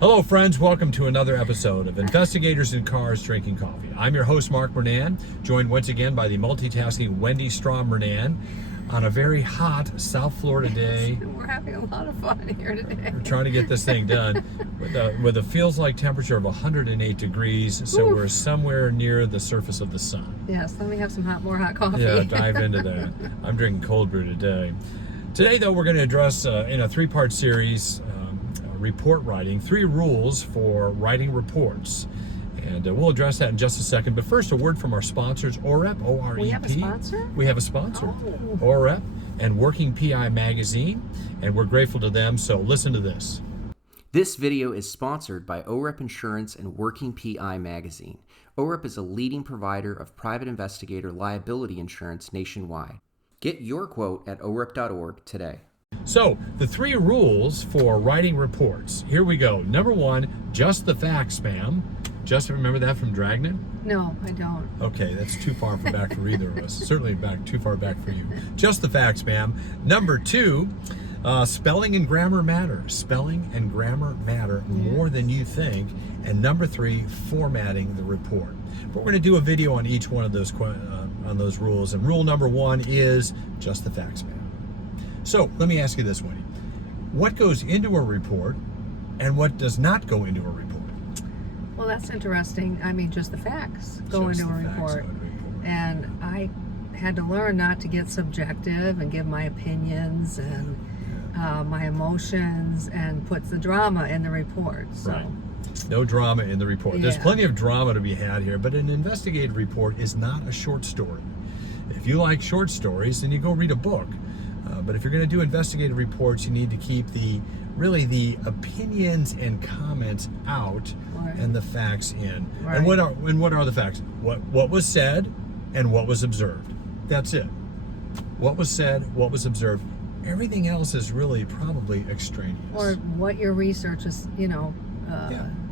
Hello, friends. Welcome to another episode of Investigators in Cars Drinking Coffee. I'm your host, Mark Bernan, joined once again by the multitasking Wendy Strom Bernan on a very hot South Florida day. We're having a lot of fun here today. We're trying to get this thing done with a feels like temperature of 108 degrees, so we're somewhere near the surface of the sun. Yes, let me have some more hot coffee. Yeah, dive into that. I'm drinking cold brew today. Today, though, we're going to address in a three-part series report writing, 3 rules for writing reports. And we'll address that in just a second. But first, a word from our sponsors, OREP, O-R-E-P. We have a sponsor? We have a sponsor, Oh. OREP and Working PI Magazine. And we're grateful to them, so listen to this. This video is sponsored by OREP Insurance and Working PI Magazine. OREP is a leading provider of private investigator liability insurance nationwide. Get your quote at orep.org today. So, the 3 rules for writing reports. Here we go. Number 1, just the facts, ma'am. Just remember that from Dragnet? No, I don't. Okay, that's too far back for either of us. Certainly too far back for you. Just the facts, ma'am. Number 2, spelling and grammar matter. Spelling and grammar matter more than you think. And number 3, formatting the report. But we're going to do a video on each one of those rules. And rule number 1 is just the facts, ma'am. So let me ask you this, Wendy. What goes into a report and what does not go into a report? Well, that's interesting. I mean, just the facts go into a report. And I had to learn not to get subjective and give my opinions and my emotions and put the drama in the report. So. Right. No drama in the report. There's plenty of drama to be had here, but an investigative report is not a short story. If you like short stories, then you go read a book. But if you're going to do investigative reports, you need to keep the opinions and comments out and the facts in. Right. And what are the facts? What was said and what was observed. That's it. What was said, what was observed. Everything else is really probably extraneous. Or what your research is,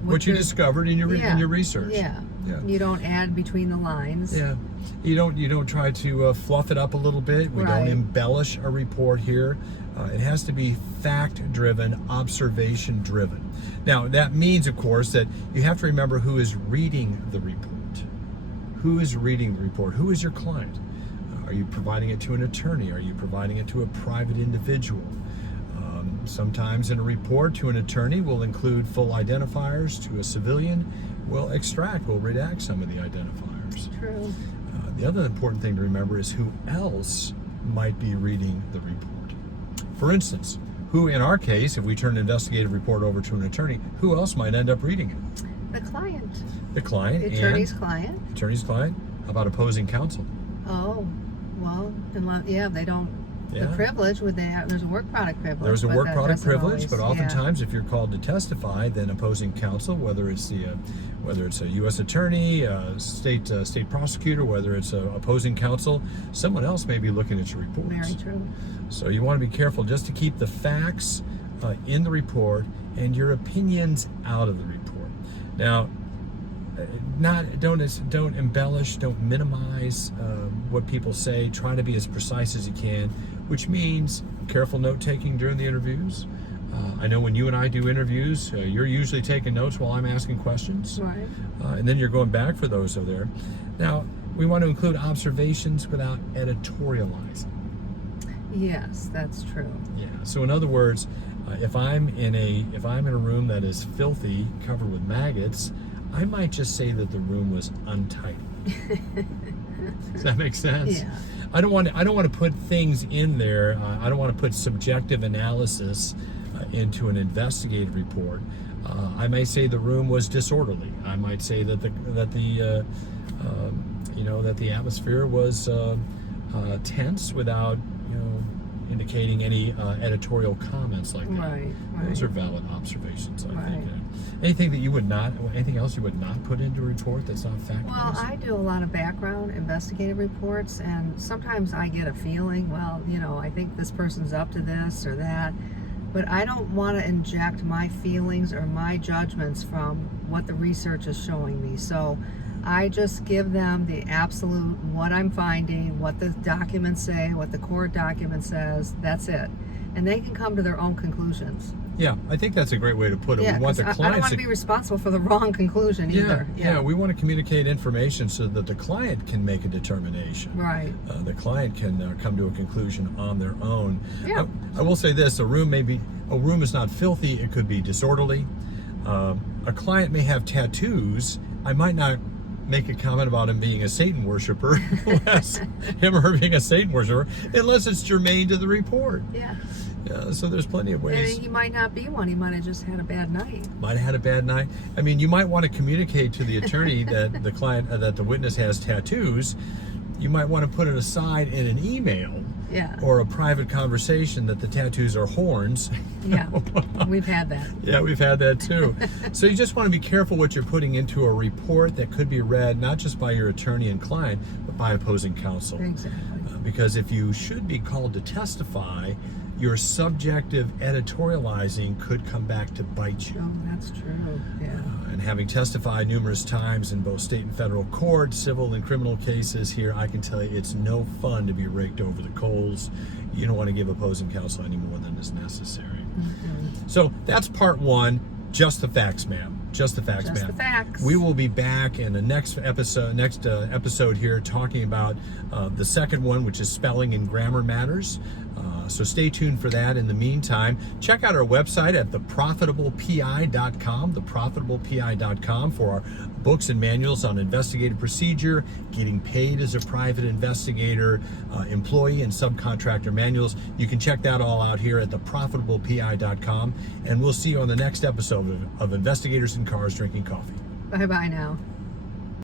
what you discovered in your research. Yeah. You don't add between the lines. Yeah. You don't try to fluff it up a little bit. We don't embellish a report here. It has to be fact-driven, observation-driven. Now, that means, of course, that you have to remember who is reading the report. Who is reading the report? Who is your client? Are you providing it to an attorney? Are you providing it to a private individual? Sometimes in a report to an attorney, we'll include full identifiers. To a civilian, we'll redact some of the identifiers. True. The other important thing to remember is who else might be reading the report. For instance, who in our case, if we turn an investigative report over to an attorney, who else might end up reading it? The client. The client. The attorney's client. Attorney's client. How about opposing counsel? Oh, well, they don't. Yeah. The privilege, there's a work product privilege. There's a work product privilege, always, but oftentimes if you're called to testify, then opposing counsel, whether it's a U.S. attorney, state prosecutor, whether it's opposing counsel, someone else may be looking at your reports. Very true. So you want to be careful just to keep the facts in the report and your opinions out of the report. Now, don't embellish, don't minimize what people say. Try to be as precise as you can, which means careful note taking during the interviews. I know when you and I do interviews, you're usually taking notes while I'm asking questions, Right. And then you're going back for those over there. Now, we want to include observations without editorializing. Yes, that's true. Yeah. So in other words, if I'm in a room that is filthy, covered with maggots, I might just say that the room was untidy. Does that make sense? Yeah. I don't want to put things in there. I don't want to put subjective analysis into an investigative report. I may say the room was disorderly. I might say that the atmosphere was tense without indicating any editorial comments like that. Right. Those are valid observations, I think. Anything else you would not put into a report that's not fact-based? Well, I do a lot of background investigative reports, and sometimes I get a feeling, I think this person's up to this or that, but I don't want to inject my feelings or my judgments from what the research is showing me. So I just give them the absolute, what I'm finding, what the documents say, what the court document says, that's it. And they can come to their own conclusions. Yeah, I think that's a great way to put it. Yeah, We want 'cause the I don't clients want to be responsible for the wrong conclusion either. yeah, we want to communicate information so that the client can make a determination. Right. The client can come to a conclusion on their own. Yeah. I will say this: a room is not filthy; it could be disorderly. A client may have tattoos. I might not make a comment about him being a Satan worshiper, unless him or her being a Satan worshiper, unless it's germane to the report. Yeah. So there's plenty of ways. And he might not be one. He might have just had a bad night. Might have had a bad night. I mean, you might want to communicate to the attorney that the client, that the witness has tattoos. You might want to put it aside in an email Yeah. or a private conversation that the tattoos are horns. Yeah. We've had that. Yeah, we've had that too. So you just want to be careful what you're putting into a report that could be read not just by your attorney and client, but by opposing counsel. Exactly. Because if you should be called to testify, your subjective editorializing could come back to bite you. Oh, that's true. Yeah. And having testified numerous times in both state and federal court, civil and criminal cases here, I can tell you it's no fun to be raked over the coals. You don't want to give opposing counsel any more than is necessary. So that's part one. Just the facts, ma'am. Just the facts, Just ma'am. the facts. We will be back in the next episode here talking about the second one, which is spelling and grammar matters. So stay tuned for that. In the meantime, check out our website at theprofitablepi.com, theprofitablepi.com, for our books and manuals on investigative procedure, getting paid as a private investigator, employee and subcontractor manuals. You can check that all out here at theprofitablepi.com, and we'll see you on the next episode of Investigators in Cars Drinking Coffee. Bye-bye now.